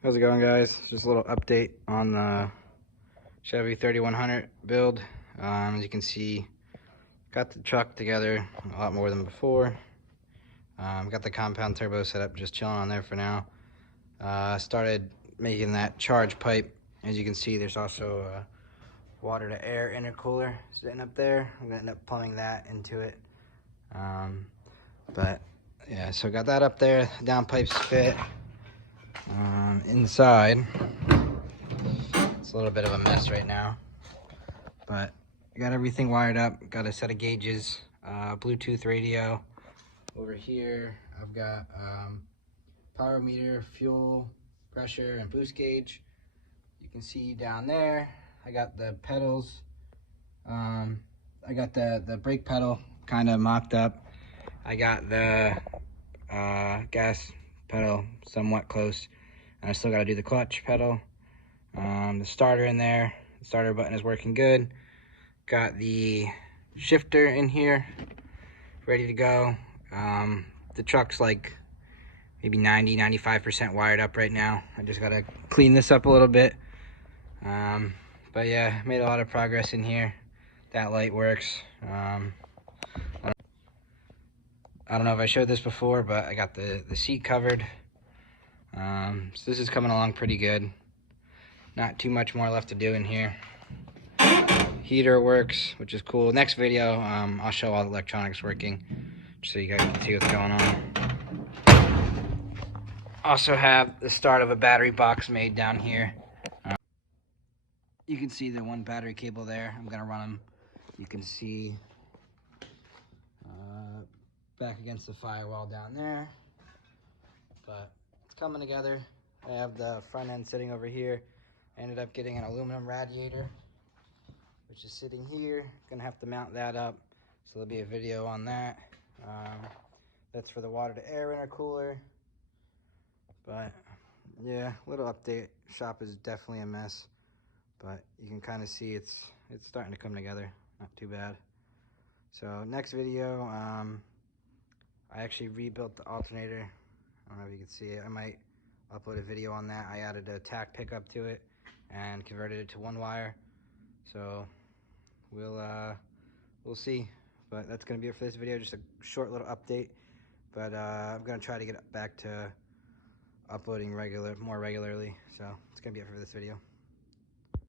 How's it going, guys? Just a little update on the Chevy 3100 build. As you can see, got the truck together a lot more than before. Got the compound turbo set up, just chilling on there for now. Started making that charge pipe. As you can see, there's also a water to air intercooler sitting up there. I'm gonna end up plumbing that into it. But yeah, so got that up there. Downpipes fit. Inside, it's a little bit of a mess right now, but I got everything wired up. Got a set of gauges, Bluetooth radio. Over here, I've got power meter, fuel, pressure, and boost gauge. You can see down there, I got the pedals. I got the brake pedal kind of mocked up. I got the gas pedal somewhat close. And I still got to do the clutch pedal. The starter in there. The starter button is working good. Got the shifter in here, ready to go. The truck's like maybe 90-95% wired up right now. I just got to clean this up a little bit. But yeah, made a lot of progress in here. That light works. I don't know if I showed this before, but I got the seat covered. So this is coming along pretty good. Not too much more left to do in here. Heater works, which is cool. Next video, I'll show all the electronics working, just so you guys can see what's going on. Also have the start of a battery box made down here. You can see the one battery cable there. I'm gonna run them. You can see back against the firewall down there. But it's coming together. I have the front end sitting over here. I ended up getting an aluminum radiator, which is sitting here. Gonna have to mount that up, so there'll be a video on that. That's for the water to air intercooler. But yeah, little update. Shop is definitely a mess, but you can kind of see it's starting to come together. Not too bad. So next video, I actually rebuilt the alternator. I don't know if you can see it. I might upload a video on that. I added a tack pickup to it and converted it to one wire. So we'll see. But that's gonna be it for this video. Just a short little update. But I'm gonna try to get back to uploading more regularly. So it's gonna be it for this video.